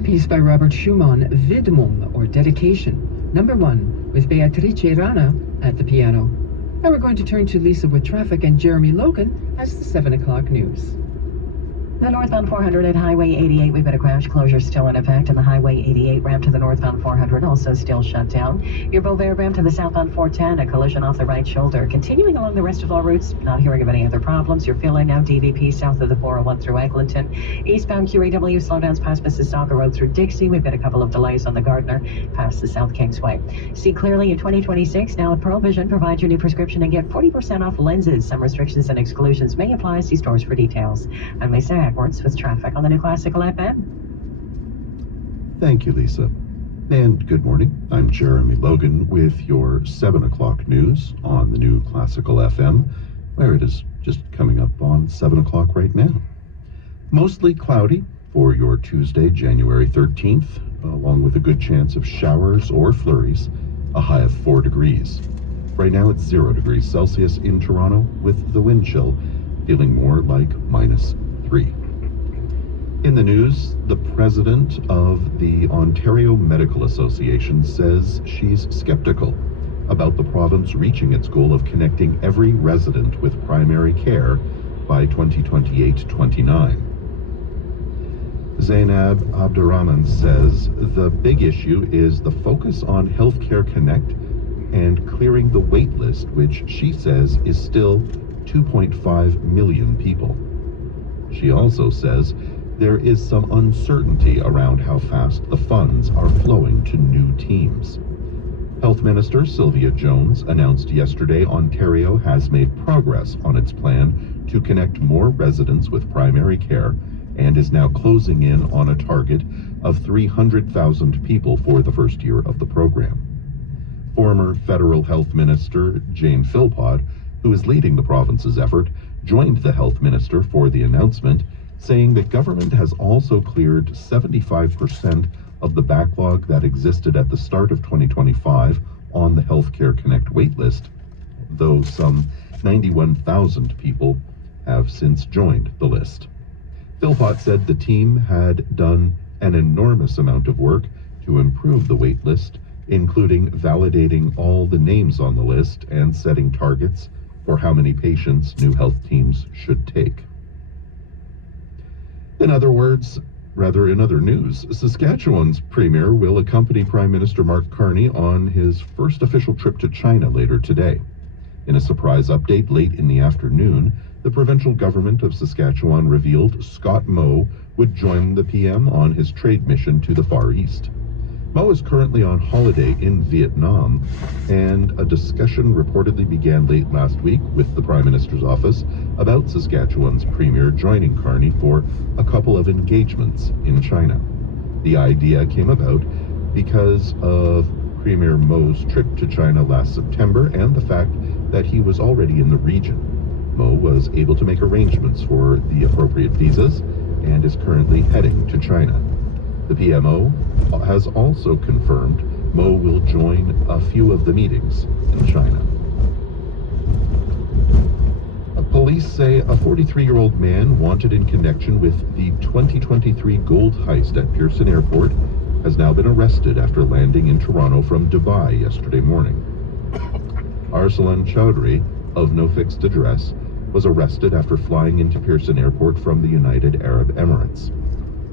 A piece by Robert Schumann, Widmung, or Dedication, number 1, with Beatrice Rana at the piano. Now we're going to turn to Lisa with traffic, and Jeremy Logan has the 7 o'clock news. The northbound 400 at Highway 88, we've got a crash closure still in effect, and the Highway 88 ramp to the northbound 400 also still shut down. Your Beauvais ramp to the southbound 410, a collision off the right shoulder. Continuing along the rest of all routes, not hearing of any other problems. You're feeling now DVP south of the 401 through Eglinton. Eastbound QAW slowdowns past Mississauga Road through Dixie. We've got a couple of delays on the Gardner past the South Kingsway. See clearly in 2026 now at Pearl Vision. Provide your new prescription and get 40% off lenses. Some restrictions and exclusions may apply. See stores for details. I'm Lisa with traffic on the new Classical FM. Thank you, Lisa. And good morning. I'm Jeremy Logan with your 7 o'clock news on the new Classical FM, where it is just coming up on 7 o'clock right now. Mostly cloudy for your Tuesday, January 13th, along with a good chance of showers or flurries, a high of 4 degrees. Right now it's 0 degrees Celsius in Toronto, with the wind chill feeling more like -3. In the news, the president of the Ontario Medical Association says she's skeptical about the province reaching its goal of connecting every resident with primary care by 2028-29. Zainab Abdurrahman says the big issue is the focus on Healthcare Connect and clearing the wait list, which she says is still 2.5 million people. She also says there is some uncertainty around how fast the funds are flowing to new teams. Health Minister Sylvia Jones announced yesterday Ontario has made progress on its plan to connect more residents with primary care and is now closing in on a target of 300,000 people for the first year of the program. Former Federal Health Minister Jane Philpott, who is leading the province's effort, joined the Health Minister for the announcement, saying that government has also cleared 75% of the backlog that existed at the start of 2025 on the Healthcare Connect waitlist, though some 91,000 people have since joined the list. Philpott said the team had done an enormous amount of work to improve the waitlist, including validating all the names on the list and setting targets for how many patients new health teams should take. In other news, Saskatchewan's Premier will accompany Prime Minister Mark Carney on his first official trip to China later today. In a surprise update late in the afternoon, the provincial government of Saskatchewan revealed Scott Moe would join the PM on his trade mission to the Far East. Moe is currently on holiday in Vietnam, and a discussion reportedly began late last week with the Prime Minister's office about Saskatchewan's Premier joining Carney for a couple of engagements in China. The idea came about because of Premier Moe's trip to China last September and the fact that he was already in the region. Moe was able to make arrangements for the appropriate visas and is currently heading to China. The PMO has also confirmed Moe will join a few of the meetings in China. Police say a 43-year-old man wanted in connection with the 2023 gold heist at Pearson Airport has now been arrested after landing in Toronto from Dubai yesterday morning. Arsalan Chowdhury, of no fixed address, was arrested after flying into Pearson Airport from the United Arab Emirates.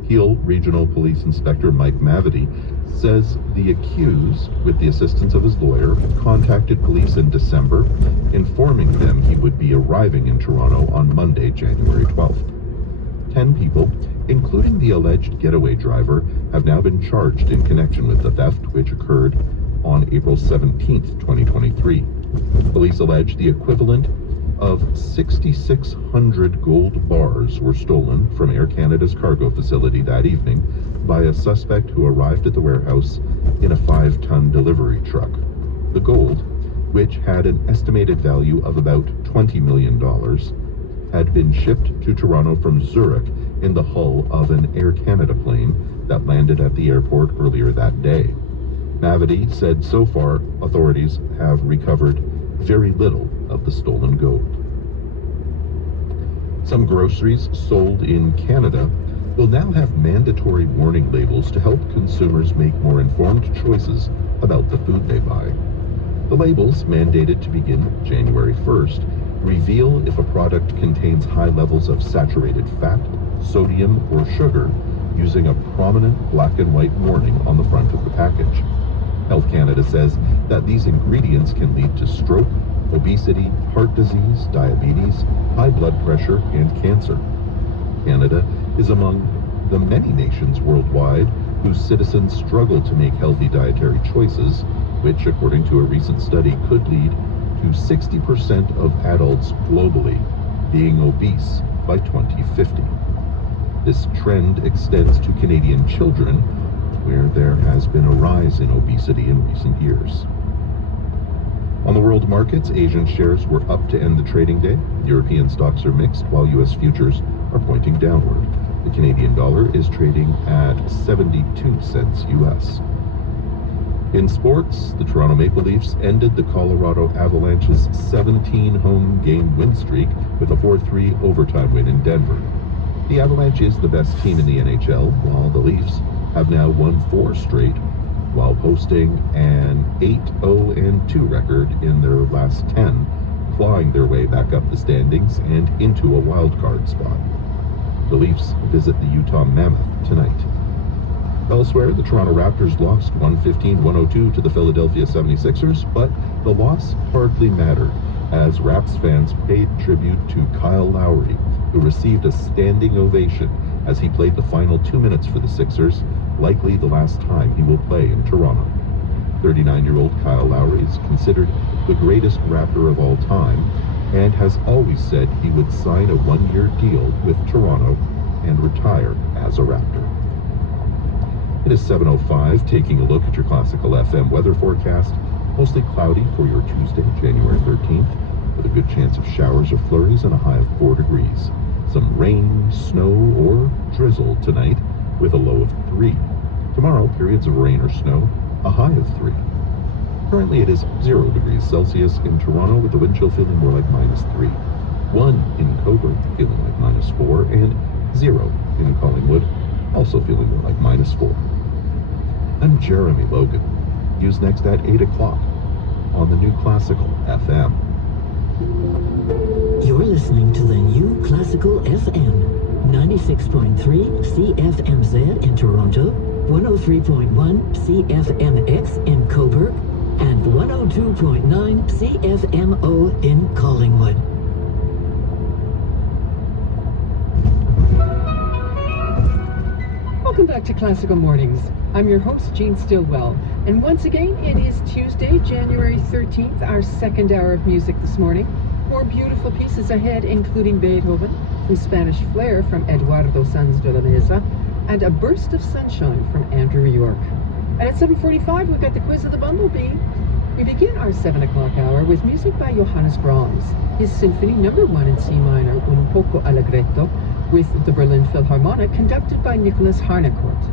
Peel Regional Police Inspector Mike Mavety says the accused, with the assistance of his lawyer, contacted police in December, informing them he would be arriving in Toronto on Monday, January 12th. 10 people, including the alleged getaway driver, have now been charged in connection with the theft, which occurred on April 17th, 2023. Police allege the equivalent of 6,600 gold bars were stolen from Air Canada's cargo facility that evening by a suspect who arrived at the warehouse in a 5-ton delivery truck. The gold, which had an estimated value of about $20 million, had been shipped to Toronto from Zurich in the hull of an Air Canada plane that landed at the airport earlier that day. Mavety said so far authorities have recovered very little of the stolen gold. Some groceries sold in Canada will now have mandatory warning labels to help consumers make more informed choices about the food they buy. The labels, mandated to begin January 1st, reveal if a product contains high levels of saturated fat, sodium, or sugar, using a prominent black and white warning on the front of the package. Health Canada says that these ingredients can lead to stroke, obesity, heart disease, diabetes, high blood pressure, and cancer. Canada is among the many nations worldwide whose citizens struggle to make healthy dietary choices, which, according to a recent study, could lead to 60% of adults globally being obese by 2050. This trend extends to Canadian children, where there has been a rise in obesity in recent years. On the world markets, Asian shares were up to end the trading day. European stocks are mixed, while U.S. futures are pointing downward. The Canadian dollar is trading at 72 cents U.S. In sports, the Toronto Maple Leafs ended the Colorado Avalanche's 17-home game win streak with a 4-3 overtime win in Denver. The Avalanche is the best team in the NHL, while the Leafs have now won 4 straight, while posting an 8-0-2 record in their last 10, clawing their way back up the standings and into a wild-card spot. The Leafs visit the Utah Mammoth tonight. Elsewhere, the Toronto Raptors lost 115-102 to the Philadelphia 76ers, but the loss hardly mattered, as Raps fans paid tribute to Kyle Lowry, who received a standing ovation as he played the final 2 minutes for the Sixers, likely the last time he will play in Toronto. 39-year-old Kyle Lowry is considered the greatest Raptor of all time, and has always said he would sign a 1-year deal with Toronto and retire as a Raptor. It is 7:05, taking a look at your Classical FM weather forecast. Mostly cloudy for your Tuesday, January 13th, with a good chance of showers or flurries and a high of 4 degrees. Some rain, snow, or drizzle tonight with a low of 3. Tomorrow, periods of rain or snow, a high of 3. Currently, it is 0 degrees Celsius in Toronto, with the wind chill feeling more like -3. 1 in Cobourg, feeling like -4, and 0 in Collingwood, also feeling more like -4. I'm Jeremy Logan. News next at 8 o'clock on the new Classical FM. You're listening to the new Classical FM, 96.3 CFMZ in Toronto, 103.1 CFMX in Cobourg, and 102.9 CFMO in Collingwood. Welcome back to Classical Mornings. I'm your host, Jean Stillwell, and once again, it is Tuesday, January 13th, our second hour of music this morning. More beautiful pieces ahead, including Beethoven, from Spanish Flair from Eduardo Sanz de la Mesa, and A Burst of Sunshine from Andrew York. And at 7:45, we've got the Quiz of the Bumblebee. We begin our 7 o'clock hour with music by Johannes Brahms, his Symphony No. 1 in C minor, Un poco allegretto, with the Berlin Philharmonic, conducted by Nicholas Harnoncourt.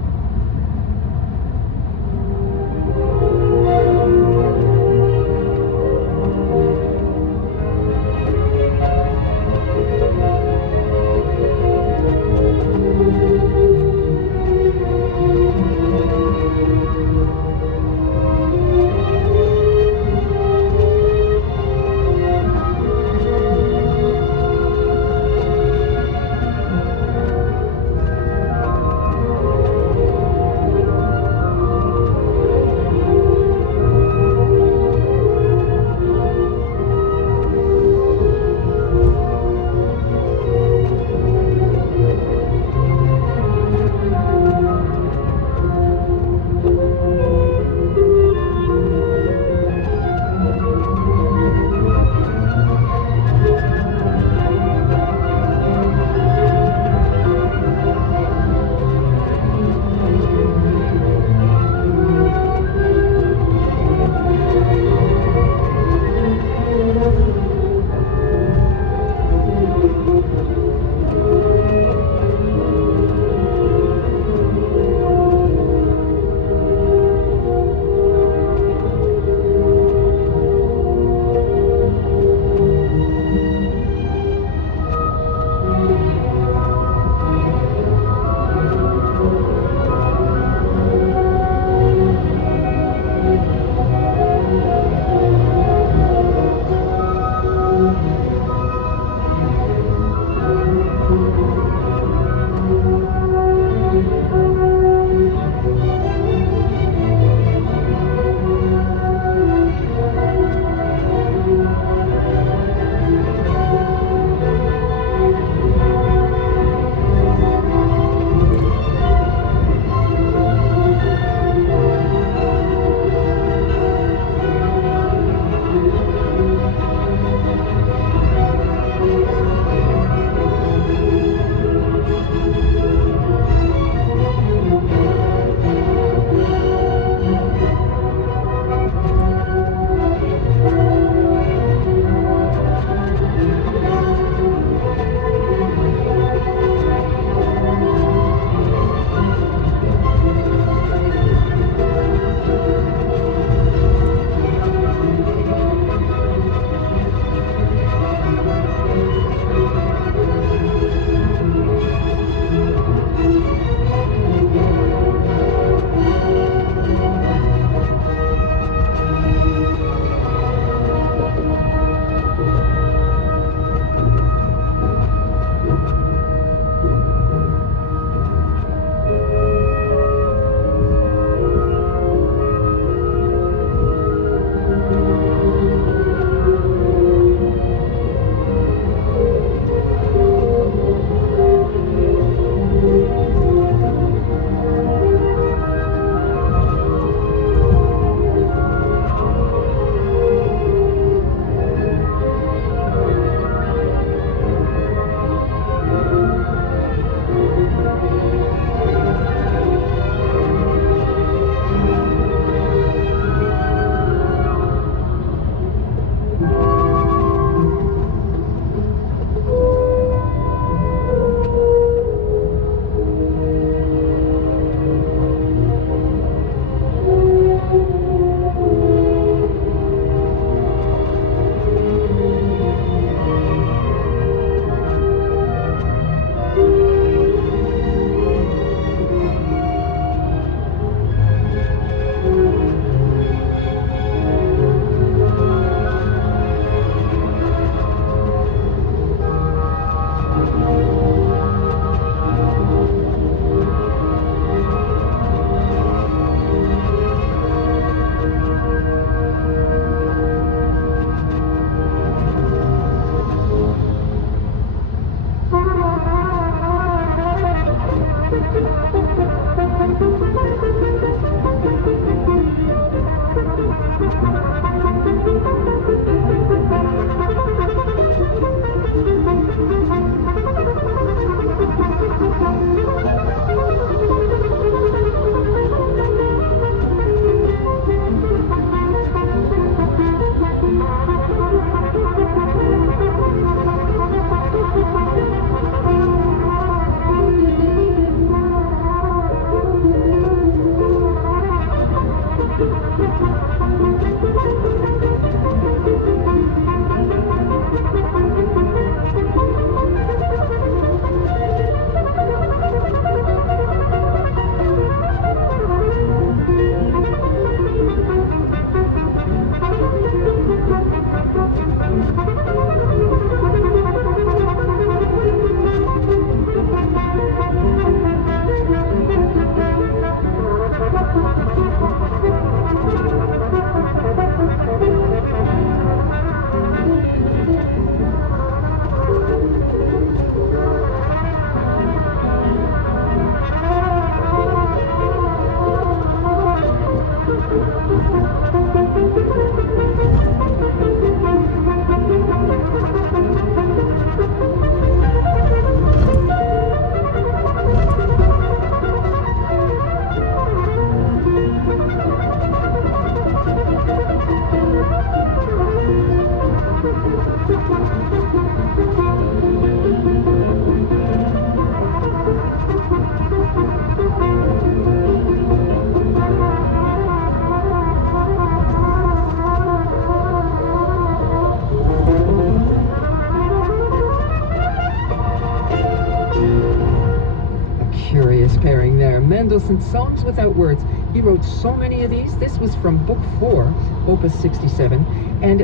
Mendelssohn Songs Without Words. He wrote so many of these. This was from Book 4, Opus 67, and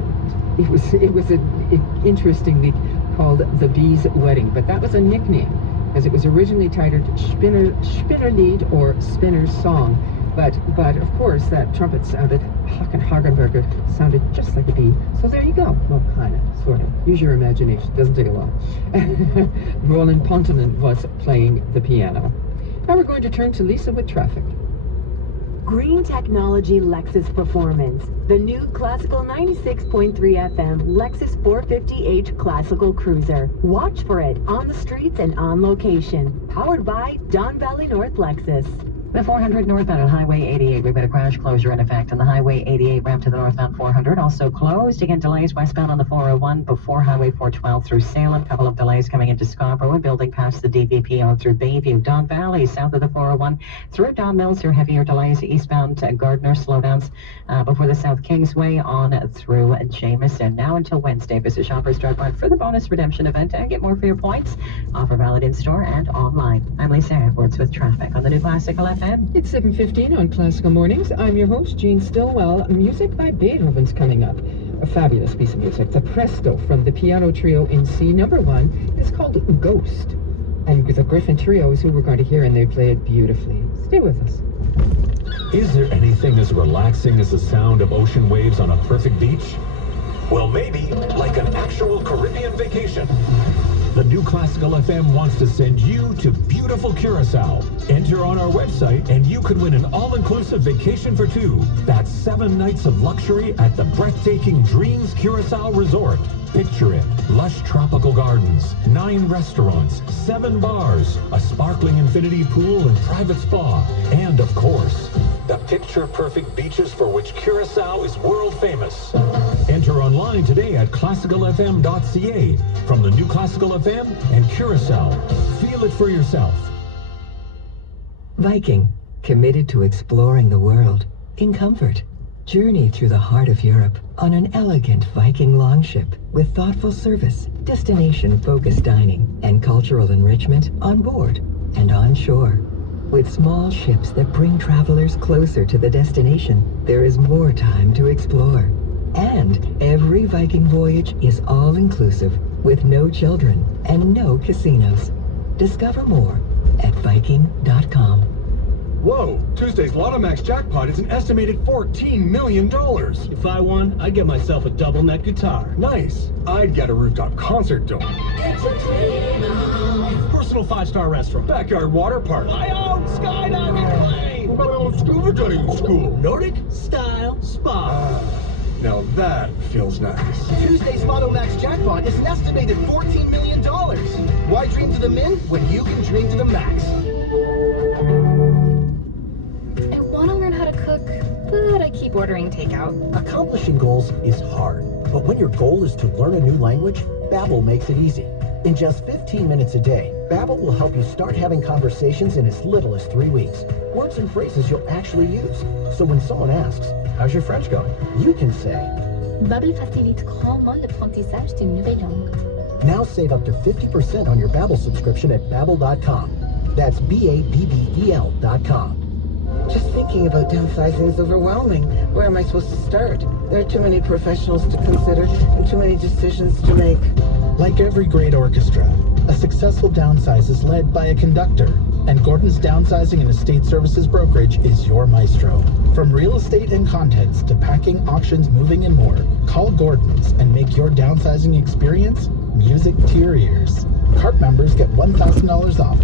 it was interestingly called The Bee's Wedding, but that was a nickname, as it was originally titled Spinnerlied or Spinner's Song. But of course, that trumpet sounded, Håkan Hagenberger sounded just like a bee. So there you go. Well, kind of, sort of. Use your imagination. Doesn't take a lot. Roland Pontonen was playing the piano. Now we're going to turn to Lisa with traffic. Green Technology Lexus Performance. The new classical 96.3 FM Lexus 450h classical cruiser. Watch for it on the streets and on location. Powered by Don Valley North Lexus. The 400 northbound on Highway 88, we've got a crash closure in effect on the Highway 88 ramp to the northbound 400. Also closed. Again, delays westbound on the 401 before Highway 412 through Salem. Couple of delays coming into Scarborough and building past the DVP on through Bayview. Don Valley, south of the 401 through Don Mills, through heavier delays. Eastbound Gardner, slowdowns before the South Kingsway on through Jameson. Now until Wednesday, visit Shoppers Drug Mart for the bonus redemption event and get more for your points. Offer valid in store and online. I'm Lisa Edwards with traffic on the new Classical FM. It's 7:15 on Classical Mornings. I'm your host, Jean Stillwell. Music by Beethoven's coming up. A fabulous piece of music. The Presto from the piano trio in C. Number 1 is called Ghost. And the Griffin Trio is who we're going to hear, and they play it beautifully. Stay with us. Is there anything as relaxing as the sound of ocean waves on a perfect beach? Well, maybe like an actual Caribbean vacation. The new Classical FM wants to send you to beautiful Curacao. Enter on our website and you could win an all-inclusive vacation for 2. That's 7 nights of luxury at the breathtaking Dreams Curacao Resort. Picture it. Lush tropical gardens, 9 restaurants, 7 bars, a sparkling infinity pool and private spa. And of course, the picture-perfect beaches for which Curacao is world famous. Enter online today at classicalfm.ca. From the new Classical FM and Curacao. Feel it for yourself. Viking, committed to exploring the world in comfort. Journey through the heart of Europe on an elegant Viking longship with thoughtful service, destination-focused dining, and cultural enrichment on board and on shore. With small ships that bring travelers closer to the destination, there is more time to explore. And every Viking voyage is all-inclusive with no children and no casinos. Discover more at Viking.com. Whoa! Tuesday's Lotomax jackpot is an estimated $14 million. If I won, I'd get myself a double neck guitar. Nice. I'd get a rooftop concert dome. Personal 5-star restaurant. Backyard water park. My own skydiving plane. Scuba diving school. Nordic style spa. Now that feels nice. Tuesday's Lotomax jackpot is an estimated $14 million. Why dream to the min when you can dream to the max? I want to learn how to cook, but I keep ordering takeout. Accomplishing goals is hard, but when your goal is to learn a new language, Babbel makes it easy. In just 15 minutes a day, Babbel will help you start having conversations in as little as 3 weeks. Words and phrases you'll actually use. So when someone asks, "How's your French going?" you can say, Babbel facilite grandement l'apprentissage d'une nouvelle langue. Now save up to 50% on your Babbel subscription at Babbel.com. That's Babbel.com. Just thinking about downsizing is overwhelming. Where am I supposed to start? There are too many professionals to consider and too many decisions to make. Like every great orchestra, a successful downsize is led by a conductor. And Gordon's Downsizing and Estate Services Brokerage is your maestro. From real estate and contents to packing, auctions, moving, and more, call Gordon's and make your downsizing experience music to your ears. CART members get $1,000 off.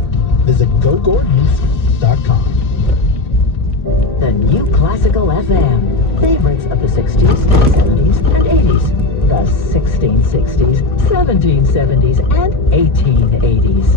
Visit GoGordons.com. The new Classical FM. Favorites of the 60s, 70s, and 80s. The 1660s, 1770s, and 1880s.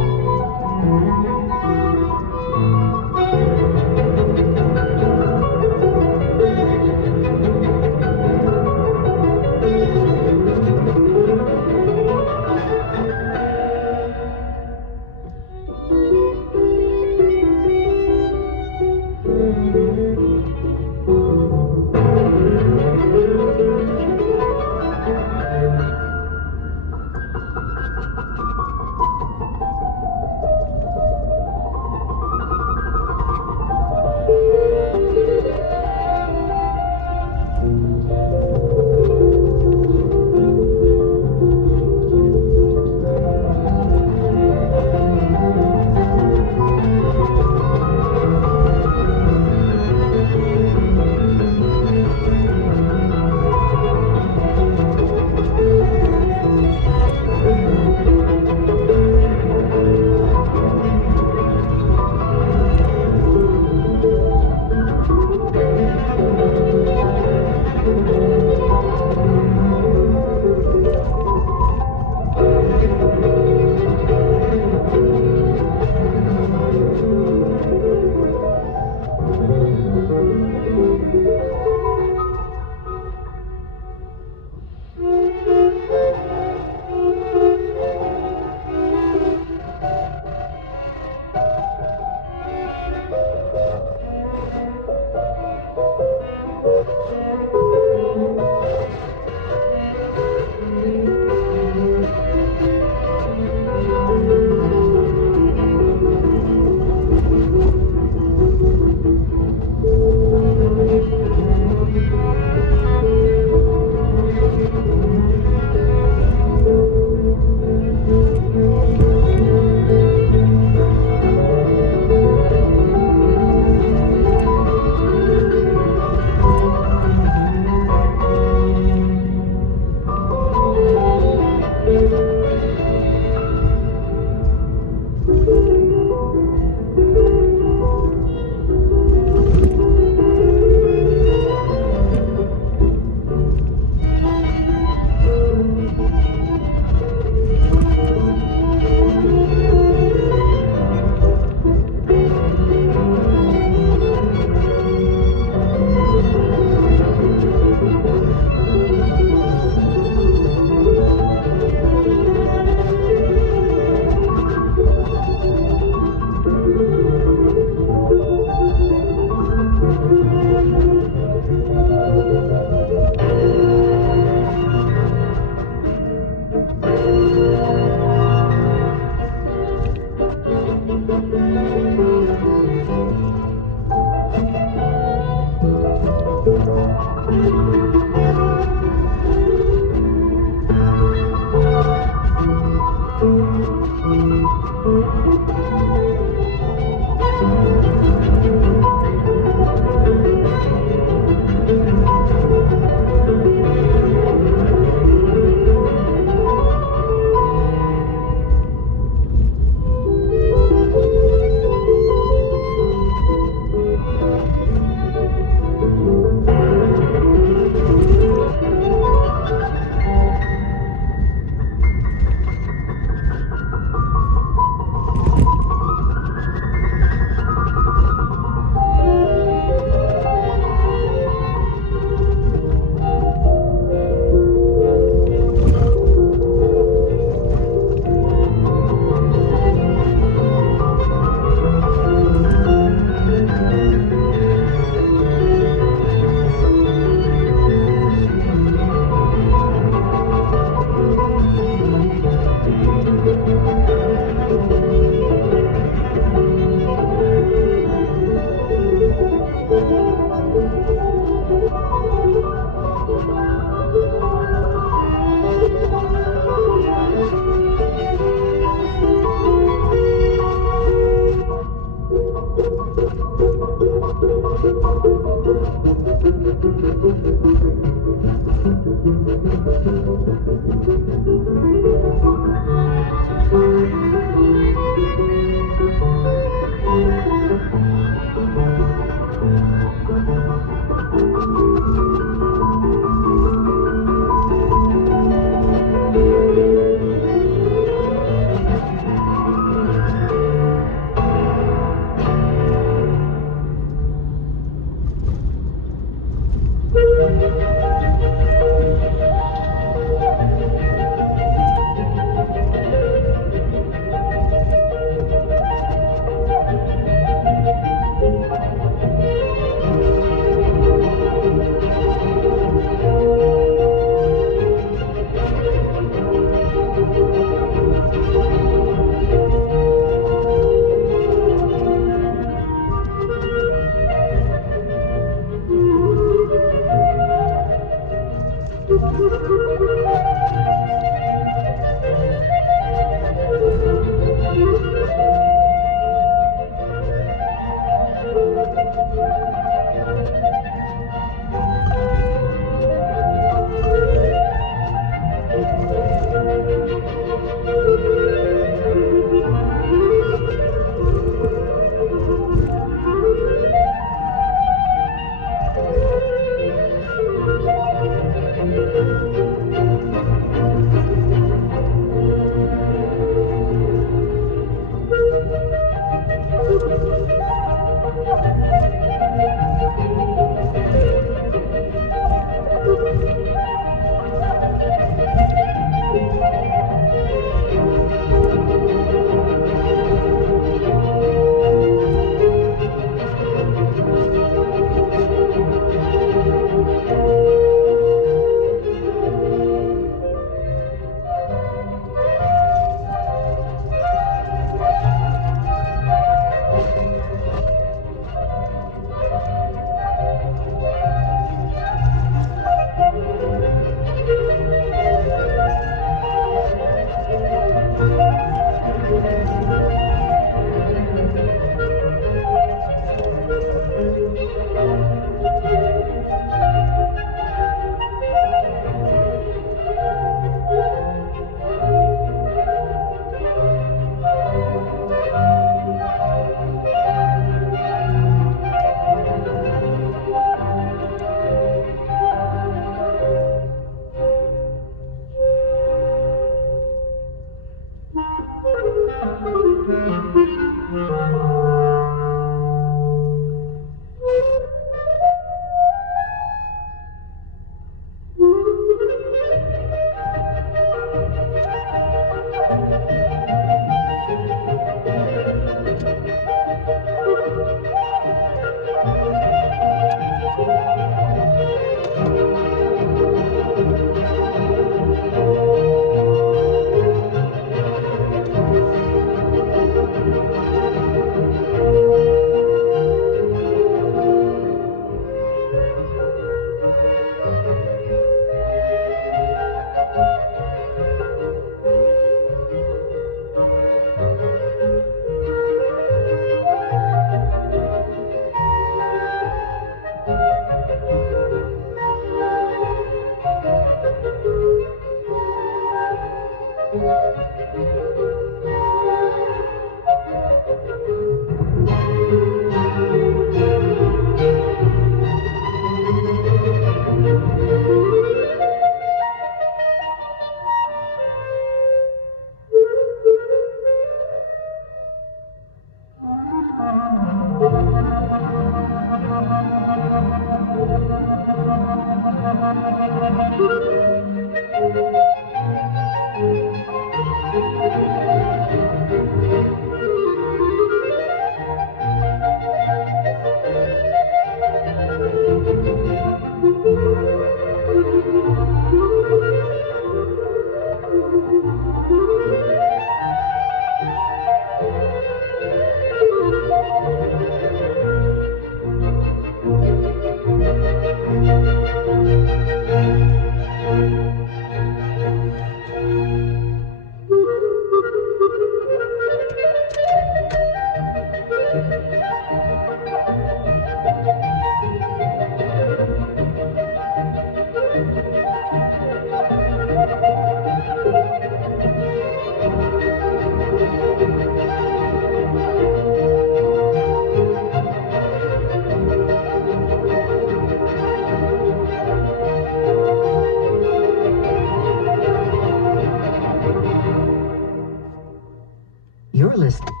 Your list.